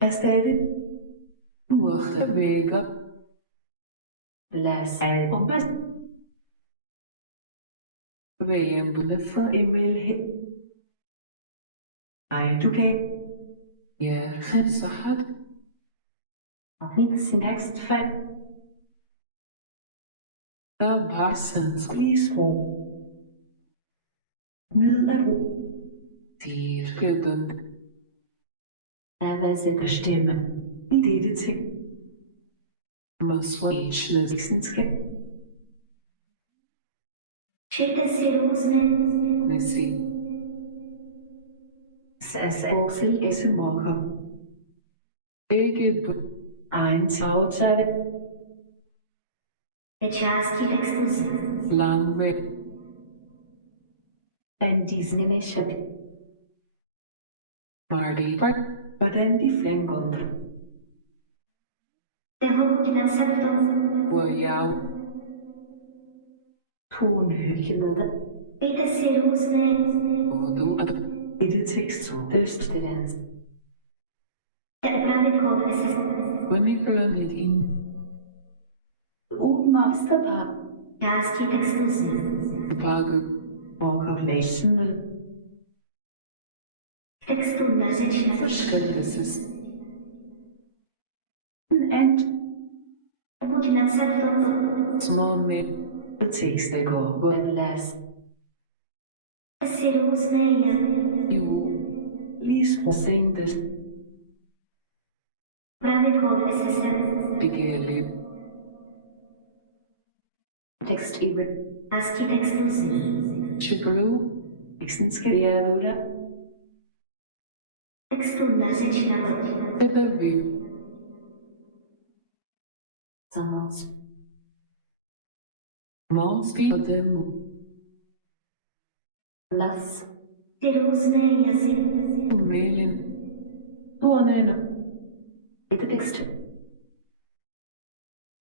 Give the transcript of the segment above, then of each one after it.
erstatte Urtevega Las Albumas Vejembule for Emil Ejduke صحت Sin next fight The Parsons Please Middelbro Tiergedund Avazette Stimme I dette ting Speechlessskab Nisi Sassoxel Essemokker Ikke Egen Tagtale Langvæk Bandisnemæsjak Marty Hvordan de flænger Wow Tonhyggende I det tekst Døstedans Uniförligt in Masterpar Bagel Organizational Verständnisses And Small me The text they go When last You Least saying this Begeli Text even Chigru Extenskriadura Edavi Samos Moski Ademu Las Melin Tuonena The text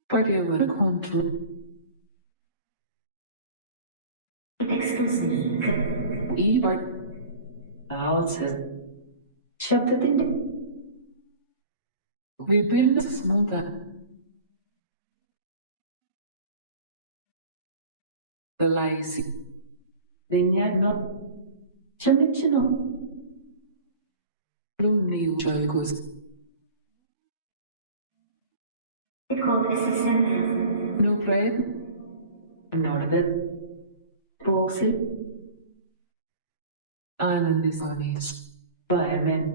Partiva control Ibar Vozes Köpte Vi bildas småda The lazy Vignagno Chamicino Lunio Jogos No bread Northern Boxel Anandisonis Fireman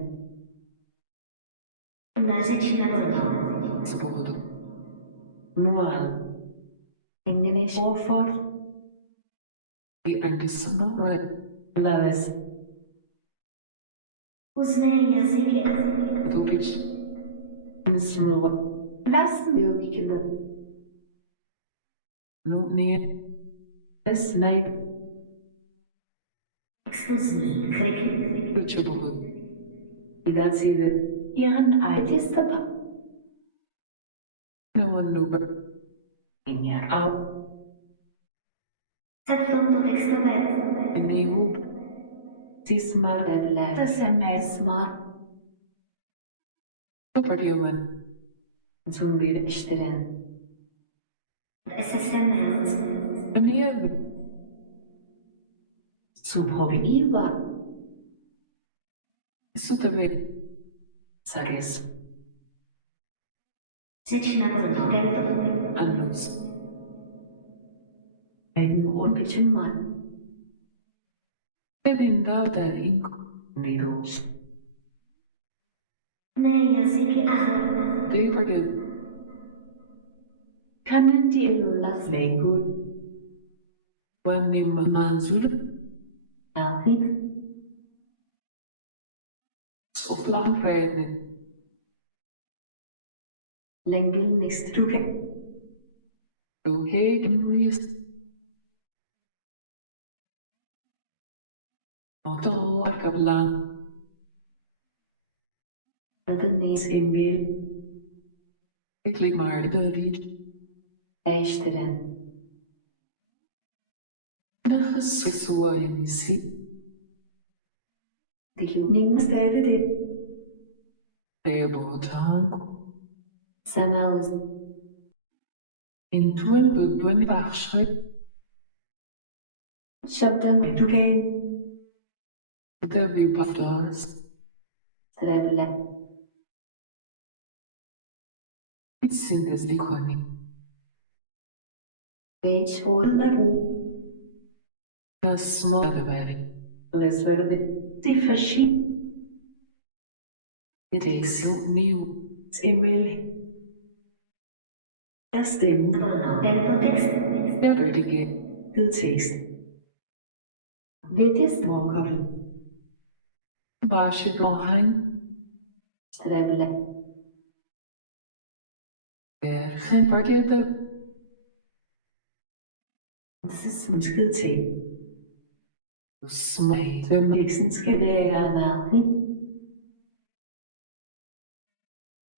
Svobodu Noal English Warford The anti-sonora Laves Dubic Small Last Yogikilla No near This night Uçabuğu İdatsıydı Yan Aytestaba No one knew İnyar Av Nihu Sismar Evler Semesmar Toparıyorman Zumbir iştiren Niye Subhobi Iva Sutave Sages Annus Ein unbedingt Mann Edin Davdarin Nidos They forget Kannen die Elulas Legut Wannim Manzur Ahid Soflafäden Lengel Nistruke Duhegen Ruiz Otto Akablan Adenis Emil Ekligmar David Echteren Nahasua Emisi The evening started it Rebotango. Samaus. Intuen bubun bachschritt. Şaptan. Educain. The Vipafdors. Treble. Syntes Viconi. Beach Horner. Das Smotherberry. Les Verde. Die verschiedenen. It is so new. Emily. Das stimmt. Der Bödige. Du siehst. Vitis Walker. Barschidonheim. Treble. Der Gempartierte. Das ist ein Skizze. Smay. Für nächsten Skeletter.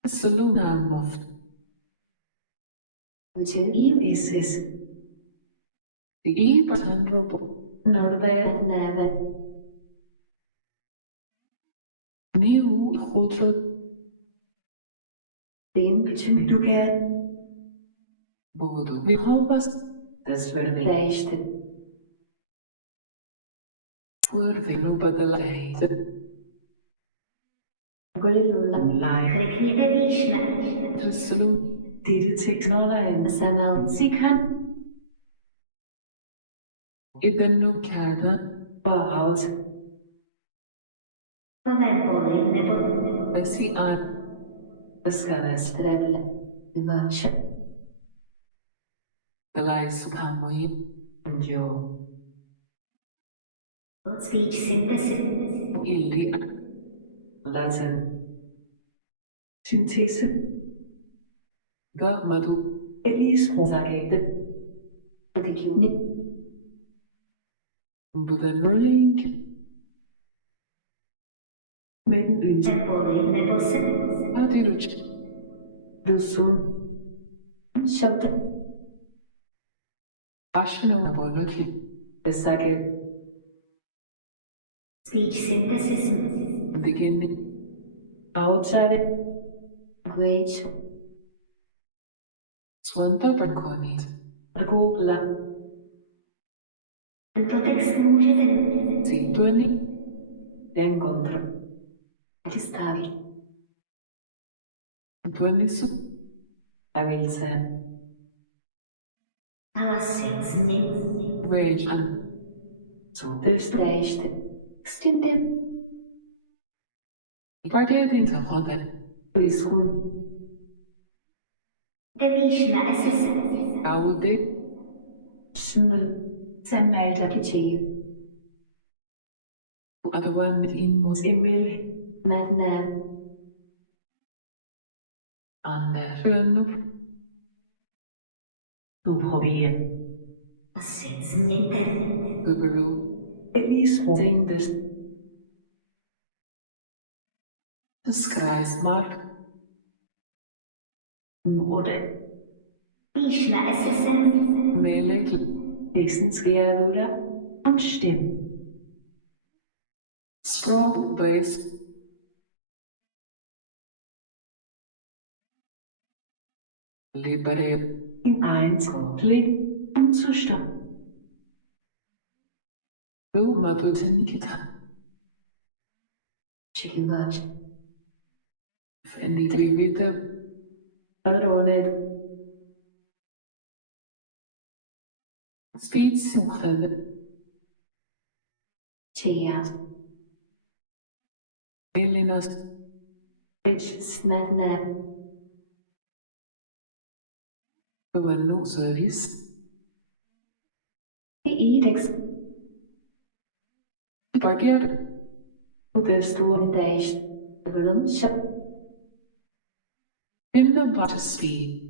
Saluna Moft. Which is this? The Eberton Robo. Norway Never. New Hotro. Den between du get. Bodo. Vi hoppas. Das wird leichter. För vi lobade lejde. Gollulla. Like. Trisselu. Dette teknologer en sanal. Sikan. Iden nu kärda. Bauhaus. Besi an. Skalas Treble. Imache. Dalai Subhamoi. Jo. Speech synthesis. Ildi. Latin. Syntese. Gamadu. Elise Rosagate. Adikuni. Budan Rink. Men byn. Adiruch. Dusun. Shabda. Ashna Boloki. Besage. Speech synthesis. Beginning. Outside. Great. Swanta Barkonit. Gobla. Tento text můžete Situani. Encontro. Distavi. Tuanisu. Avilse. hlasit Rage and. Sutesteste. Stintem. Partiet in Tahoda. Priskun. Devíš na SS. Aude. Schimmel. Zermelder Kitschee. Adawan mit Inmus. Emily. Madnam. Ander. Fönuf. Du probier. Hlasit změňte. Guguru. Elise Rosendes. Das Kreismark. Morde. Píš na SS. Melek. Wesensrealuda. Und Stimmen. Sprog Base. Libere. In eins Konflikt. Um zu stoppen. Du Matutenikita. Chicken Watch. Fendi Trivita. Padrone. Speed Suchende. Chia. Elinas. Rich Madnam. Buenu Service. The Edex. Partiet. Uderstor Dash. Balloon Shop. In the butter speed.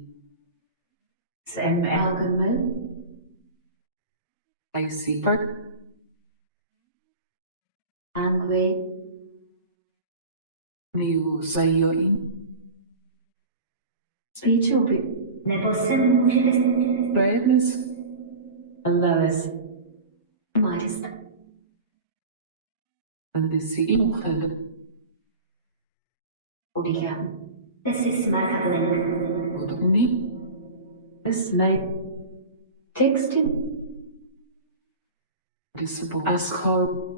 Sam Algenman. I see part. Angwe. New Sayoin. Speech Open. Nebo se můžete Brightness. Allaves. Marist. And the sea. Odiga. This is Markablink. Odni. Slide. Texting. Visible as horror.